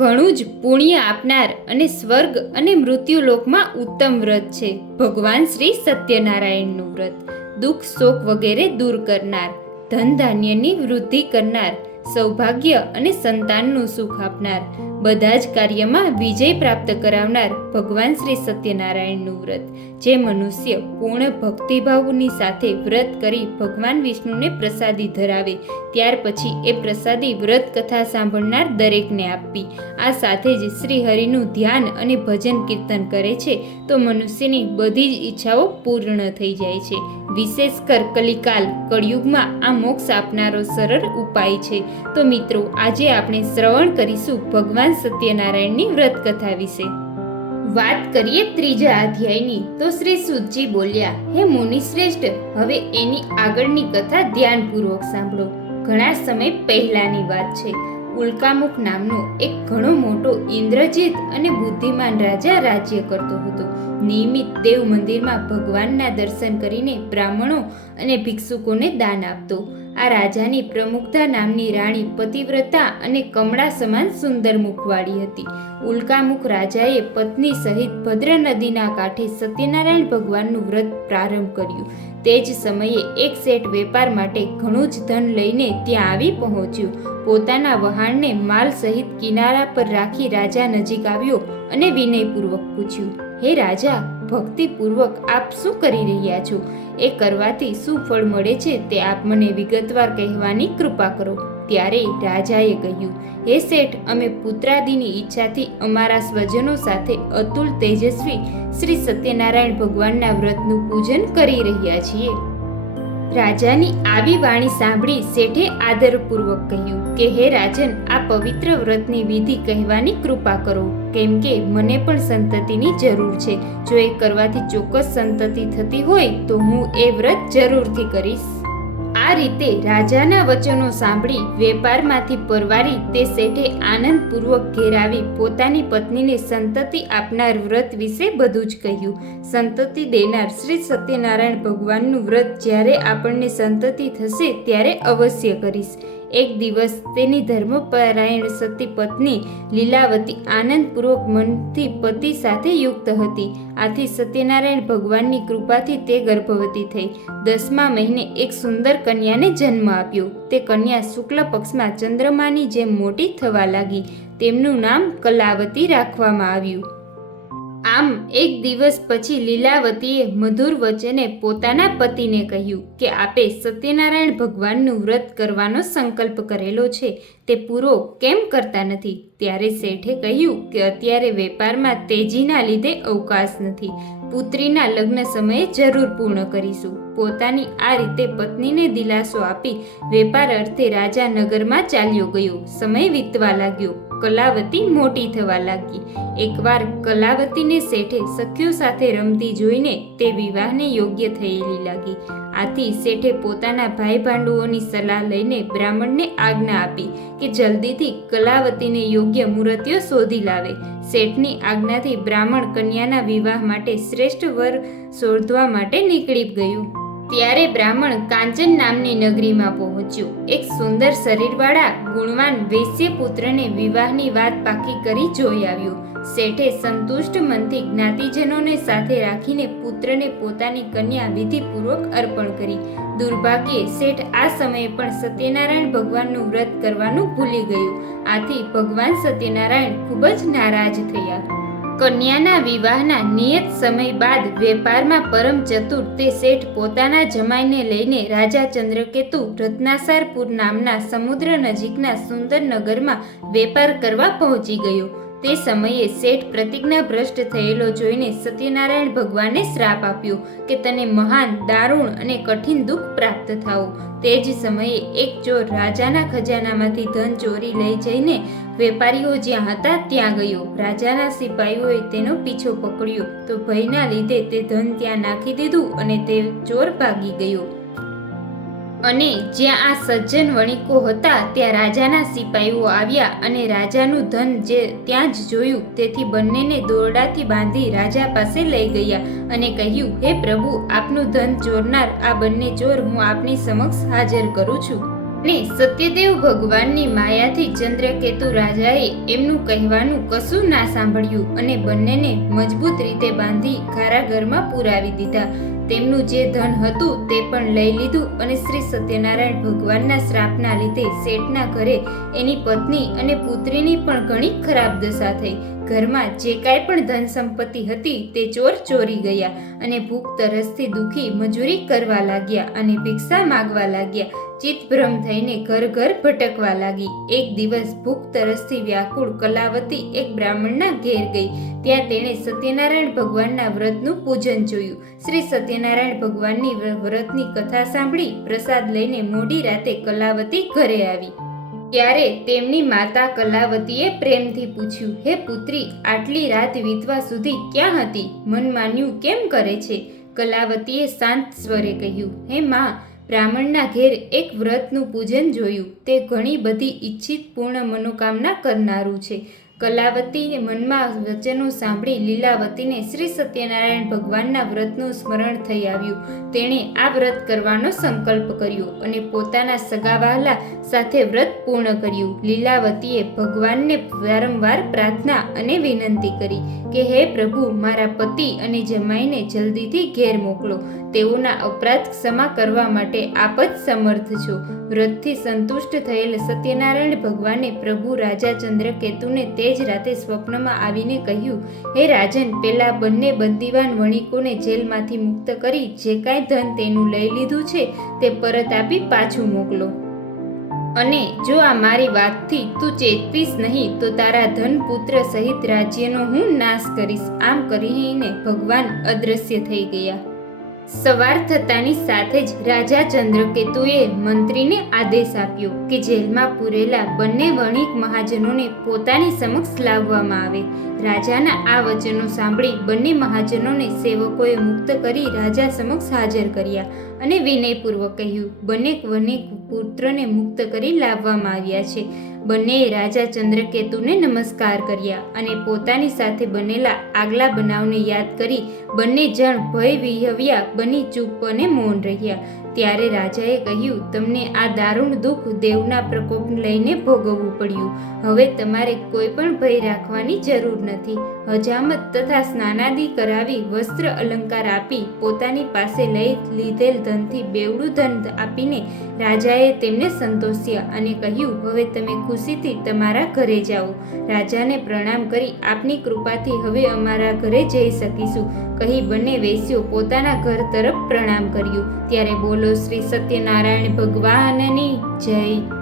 ઘણું જ પુણ્ય આપનાર અને સ્વર્ગ અને મૃત્યુલોકમાં ઉત્તમ વ્રત છે. ભગવાન શ્રી સત્યનારાયણનું વ્રત. દુઃખ શોક વગેરે દૂર કરનાર. ધન ધાન્યની વૃદ્ધિ કરનાર. સૌભાગ્ય અને સંતાનનું સુખ આપનાર. બધા જ કાર્યમાં વિજય પ્રાપ્ત કરાવનાર ભગવાન શ્રી સત્યનારાયણનું વ્રત, જે મનુષ્ય પૂર્ણ ભક્તિભાવની સાથે વ્રત કરી ભગવાન વિષ્ણુને પ્રસાદી ધરાવે. ત્યાર પછી એ પ્રસાદી વ્રત કથા સાંભળનાર દરેકને આપવી. આ સાથે જ શ્રી હરિનું ધ્યાન અને ભજન કીર્તન કરે છે, તો મનુષ્યની બધી જ ઈચ્છાઓ પૂર્ણ થઈ જાય છે. વિશેષ કર કલિકાલ કળિયુગમાં આ મોક્ષ આપનારો સરળ ઉપાય છે. તો મિત્રો, આજે આપણે શ્રવણ કરીશું ભગવાન સત્યનારાયણની વ્રત કથા વિશે. વાત કરીએ ત્રીજા અધ્યાયની, તો શ્રી સુજી બોલ્યા, હે મુનિ હવે એની આગળની કથા ધ્યાનપૂર્વક સાંભળો. ઘણા સમય પહેલાની વાત છે. ઉલ્કામુખ નામનો એક ઘણો મોટો ઇન્દ્રજીત અને બુદ્ધિમાન રાજા રાજ્ય કરતો હતો. નિયમિત દેવ મંદિરમાં ભગવાનના દર્શન કરીને બ્રાહ્મણો અને ભિક્ષુકોને દાન આપતો. આ રાજાની પ્રમુખતા નામની રાણી પતિવ્રતા અને કમળા સમાન સુંદર મુખવાળી હતી. ઉલ્કામુખ રાજાએ પત્ની સહિત ભદ્ર નદીના કાંઠે સત્યનારાયણ ભગવાનનું વ્રત પ્રારંભ કર્યું. તે જ સમયે એક સેટ વેપાર માટે ઘણું જ ધન લઈને ત્યાં આવી પહોંચ્યું. પોતાના વહાણને માલ સહિત કિનારા પર રાખી રાજા નજીક આવ્યો અને વિનયપૂર્વક પૂછ્યું, હે રાજા ભક્તિપૂર્વક આપ શું કરી રહ્યા છો? એ કરવાથી શું ફળ મળે છે તે આપ મને વિગતવાર કહેવાની કૃપા કરો. ત્યારે રાજાએ કહ્યું, હે શેઠ, અમે પુત્રાદિની ઈચ્છાથી અમારા સ્વજનો સાથે અતુલ તેજસ્વી શ્રી સત્યનારાયણ ભગવાનના વ્રતનું પૂજન કરી રહ્યા છીએ. રાજાની આવી વાણી સાંભળી શેઠે આદરપૂર્વક કહ્યું કે, હે રાજન, આ પવિત્ર વ્રતની વિધિ કહેવાની કૃપા કરો. કેમ કે મને પણ સંતતિની જરૂર છે. જો એ કરવાથી ચોક્કસ સંતતિ થતી હોય તો હું એ વ્રત જરૂરથી કરીશ. આ રીતે રાજાના વચનો સાંભળી વેપારમાંથી પરવારી તે શેઠે આનંદપૂર્વક ઘેરાવી પોતાની પત્નીને સંતતિ આપનાર વ્રત વિશે બધું જ કહ્યું. સંતતિ દેનાર શ્રી સત્યનારાયણ ભગવાનનું વ્રત જ્યારે આપણને સંતતિ થશે ત્યારે અવશ્ય કરીશ. એક દિવસ તેની ધર્મપરાયણ સતી પત્ની લીલાવતી આનંદપૂર્વક મનથી પતિ સાથે યુક્ત હતી. આથી સત્યનારાયણ ભગવાનની કૃપાથી તે ગર્ભવતી થઈ. દસમા મહિને એક સુંદર કન્યાને જન્મ આપ્યો. તે કન્યા શુક્લ પક્ષમાં ચંદ્રમાની જેમ મોટી થવા લાગી. તેમનું નામ કલાવતી રાખવામાં આવ્યું. આમ એક દિવસ પછી લીલાવતીએ મધુર વચને પોતાના પતિને કહ્યું કે આપે સત્યનારાયણ ભગવાનનું વ્રત કરવાનો સંકલ્પ કરેલો છે, તે પૂરો કેમ કરતા નથી? ત્યારે શેઠે કહ્યું કે અત્યારે વેપારમાં તેજીના લીધે અવકાશ નથી. પુત્રીના લગ્ન સમયે જરૂર પૂર્ણ કરીશું. પોતાની આ રીતે પત્નીને દિલાસો આપી વેપાર અર્થે રાજા નગરમાં ચાલ્યો ગયો. સમય વીતવા લાગ્યો. કલાવતી મોટી થવા લાગી. એકવાર કલાવતીને શેઠે સખીઓ સાથે રમતી જોઈને તે વિવાહને યોગ્ય થયેલી લાગી. આથી શેઠે પોતાના ભાઈ ભાંડુઓની સલાહ લઈને બ્રાહ્મણને આજ્ઞા આપી કે જલ્દીથી કલાવતીને યોગ્ય મૂર્તિઓ શોધી લાવે. શેઠની આજ્ઞાથી બ્રાહ્મણ કન્યાના વિવાહ માટે શ્રેષ્ઠ વર શોધવા માટે નીકળી ગયું. ત્યારે બ્રાહ્મણ કાંચન નામની નગરીમાં પહોંચ્યો. એક સુંદર શરીરવાળા, ગુણવાન વૈશ્ય પુત્રને વિવાહની વાત પાકી કરી જોઈ આવ્યો. શેઠે સંતુષ્ટ મનથી જ્ઞાતિજનોને સાથે રાખીને પુત્રને પોતાની કન્યા વિધિપૂર્વક અર્પણ કરી. દુર્ભાગ્યે, શેઠ આ સમયે પણ સત્યનારાયણ ભગવાનનું વ્રત કરવાનું ભૂલી ગયું. આથી ભગવાન સત્યનારાયણ ખૂબ જ નારાજ થયા. કન્યાના વિવાહના નિયત સમય બાદ વેપારમાં પરમ ચતુર તે શેઠ પોતાના જમાઈને લઈને રાજા ચંદ્રકેતુ રત્નાસારપુર નામના સમુદ્ર નજીકના સુંદર નગરમાં વેપાર કરવા પહોંચી ગયો. તે સમયે શેઠ પ્રતિજ્ઞા ભ્રષ્ટ થયેલો જોઈને સત્યનારાયણ ભગવાને શ્રાપ આપ્યો કે તને મહાન, દારૂણ અને કઠિન દુઃખ પ્રાપ્ત થાવું તે જ સમયે એક ચોર રાજાના ખજાનામાંથી ધન ચોરી લઈ જઈને વેપારીઓ જ્યાં હતા ત્યાં ગયો. રાજાના સિપાહીઓએ તેનો પીછો પકડ્યો. તો ભયના લીધે તે ધન ત્યાં નાખી દીધું અને તે ચોર ભાગી ગયો. અને જ્યાં આ સજ્જન વણિકો હતા, ત્યાં રાજાના સિપાહીઓ આવ્યા અને રાજાનું ધન જે ત્યાં જ જોયું, તેથી બંનેને દોરડાથી બાંધી રાજા પાસે લઈ ગયા અને કહ્યું, હે પ્રભુ, આપનું ધન ચોરનાર, આ બંને ચોર હું આપની સમક્ષ હાજર કરું છું. ને સત્યદેવ ભગવાનની માયાથી ચંદ્રકેતુ રાજાએ એમનું કહેવાનું કશું ના સાંભળ્યું અને બંનેને મજબૂત રીતે બાંધી કારાગરમાં પુરાવી દીધા. તેમનું જે ધન હતું તે પણ લઈ લીધું અને શ્રી સત્યનારાયણ ભગવાનના શ્રાપના લીધે શેઠના ઘરે એની પત્ની અને પુત્રીની પણ ઘણી ખરાબ દશા થઈ. ઘરમાં જે કાંઈ પણ ધન સંપત્તિ હતી તે ચોર ચોરી ગયા અને ભૂખ તરસથી દુખી મજૂરી કરવા લાગ્યા અને ભિક્ષા માગવા લાગ્યા. ચિત્તભ્રમ થઈને ઘર ઘર ભટકવા લાગી. એક દિવસ ભૂખ તરસથી વ્યાકુળ કલાવતી એક બ્રાહ્મણના ઘેર ગઈ. ત્યાં તેણે સત્યનારાયણ ભગવાનના વ્રતનું પૂજન જોયું. શ્રી સત્યનારાયણ ભગવાનની વ્રતની કથા સાંભળી પ્રસાદ લઈને મોડી રાતે કલાવતી ઘરે આવી. ત્યારે તેમની માતા કલાવતીએ પ્રેમથી પૂછ્યું, હે પુત્રી, આટલી રાત વીતવા સુધી ક્યાં હતી? મન માન્યું કેમ કરે છે? કલાવતીએ શાંત સ્વરે કહ્યું, હે માં બ્રાહ્મણના ઘેર એક વ્રતનું પૂજન જોયું. તે ઘણી બધી ઈચ્છિત પૂર્ણ મનોકામના કરનારું છે. કલાવતીને મનમાં વચનો સાંભળી લીલાવતીને શ્રી સત્યનારાયણ ભગવાનના વ્રતનું સ્મરણ થઈ આવ્યું. તેણે આ વ્રત કરવાનો સંકલ્પ કર્યો અને પોતાના સગાવાલા સાથે વ્રત પૂર્ણ કર્યું. લીલાવતીએ ભગવાનને વારંવાર પ્રાર્થના અને વિનંતી કરી કે, હે પ્રભુ, મારા પતિ અને જમાઈને જલ્દીથી ઘેર મોકલો. તેઓના અપરાધ ક્ષમા કરવા માટે આપ જ સમર્થ છો. વ્રતથી સંતુષ્ટ થયેલ સત્યનારાયણ ભગવાને પ્રભુ રાજા ચંદ્રકેતુને તે જ રાતે સ્વપ્નમાં આવીને કહ્યું, હે રાજન, પેલા બંને બંદીવાન વણિકોને જેલમાંથી મુક્ત કરી જે કાંઈ ધન તેનું લઈ લીધું છે તે પરત આપી પાછું મોકલો. અને જો આ મારી વાતથી તું ચેતવીશ નહીં, તો તારા ધન પુત્ર સહિત રાજ્યનો હું નાશ કરીશ. આમ કરીને ભગવાન અદ્રશ્ય થઈ ગયા. સવાર થતાની સાથે જ રાજા ચંદ્રકેતુએ મંત્રીને આદેશ આપ્યો કે જેલમાં પૂરેલા બંને વણિક મહાજનોને પોતાની સમક્ષ લાવવામાં આવે. રાજાના આ વચનો સાંભળી બંને મહાજનોને સેવકોએ મુક્ત કરી રાજા સમક્ષ હાજર કર્યા. અને વિનયપૂર્વક કહ્યું, બંને વણિક પુત્રને મુક્ત કરી લાવવામાં આવ્યા છે. બંનેએ રાજા ચંદ્રકેતુને નમસ્કાર કર્યા અને પોતાની સાથે બનેલા આગલા બનાવને યાદ કરી બંને જણ ભય વિહવ્યા, બની ચૂપ અને મૌન રહ્યા. ત્યારે રાજાએ કહ્યું, તમને આ દારૂણ દુઃખ દેવના પ્રકોપ લઈને ભોગવવું પડ્યું. હવે તમારે કોઈ પણ ભય રાખવાની જરૂર નથી. હજામત તથા સ્નાનાદિ કરાવી વસ્ત્ર અલંકાર આપી પોતાની પાસે લઈ લીધેલ ધનથી બેવડું ધન આપીને રાજાએ તેમને સંતોષ્યા અને કહ્યું, હવે તમે ખુશીથી તમારા ઘરે જાઓ. રાજાને પ્રણામ કરી આપની કૃપાથી હવે અમારા ઘરે જઈ શકીશું. કહી બંને વૈશ્યો પોતાના ઘર તરફ પ્રણામ કર્યું. ત્યારે બોલો, શ્રી સત્યનારાયણ ભગવાનની જય.